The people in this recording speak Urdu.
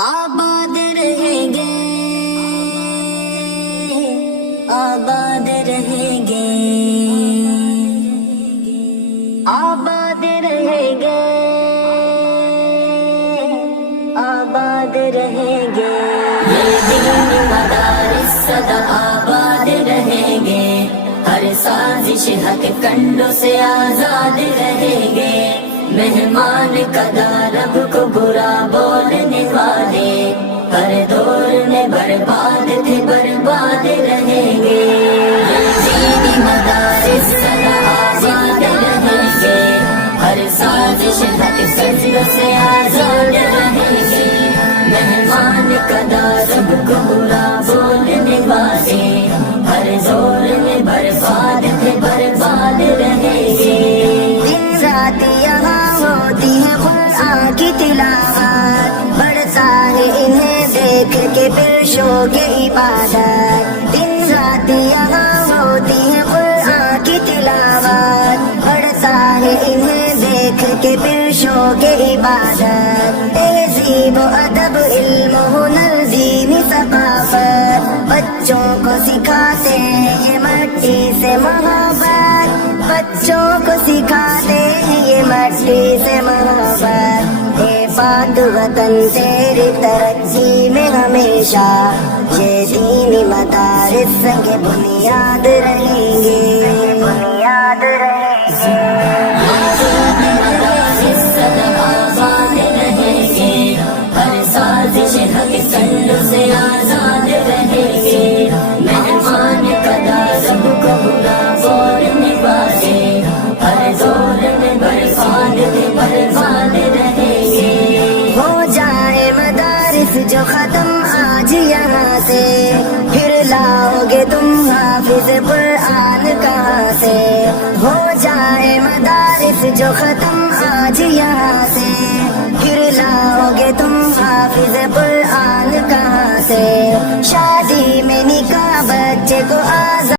آباد رہیں گے، آباد رہیں گے، آباد رہیں گے، آباد رہیں گے، یہ دین مدارس سدا آباد رہیں گے، ہر سازش حق کنڈوں سے آزاد رہیں گے، مہمان قدا رب کو برا بولنے والے ہر دور میں برباد تھے، برباد رہیں گے، دینی مدارس سدا آباد رہیں گے، ہر سازش حق کنڈوں سے آزاد رہیں گے، مہمان قدا رب کو برا بولنے والے ہر دور میں برباد تھے، برباد رہیں گے، دن رات یہاں ہوتی ہے قرآن کی تلاوت، بڑھتا ہے انہیں دیکھ کے پیش ہو کے عبادت، دن رات یہاں ہوتی ہے قرآن کی تلاوت، بڑھتا ہے انہیں دیکھ کے پیش ہو کے عبادت، تہذیب و ادب علم و ہنر دینی ثقافت، بچوں کو سکھاتے ہیں یہ مٹی سے محبت، بچوں کو سکھاتے ہیں یہ مٹی سے محبت، اے پاک وطن تیری ترقی میں ہمیشہ یہ دینی مدارس سنگ بنیاد رہیں گے، بنیاد رہیں گے، مدارس سدا آباد رہیں گے، ہر سازش حق کنڈوں سے آزاد رہیں گے، مہمان قدا رب کو برا بولنے والے ہر دور میں برباد تھے، برباد رہیں گے، ہو جائے مدارس جو ختم آج یہاں سے، پھر لاؤ گے تم حافظ قرآن کہاں سے، ہو جائے مدارس جو ختم آج یہاں سے، پھر لاؤ گے تم حافظ قرآن کہاں سے، شادی میں نکاح بچے کو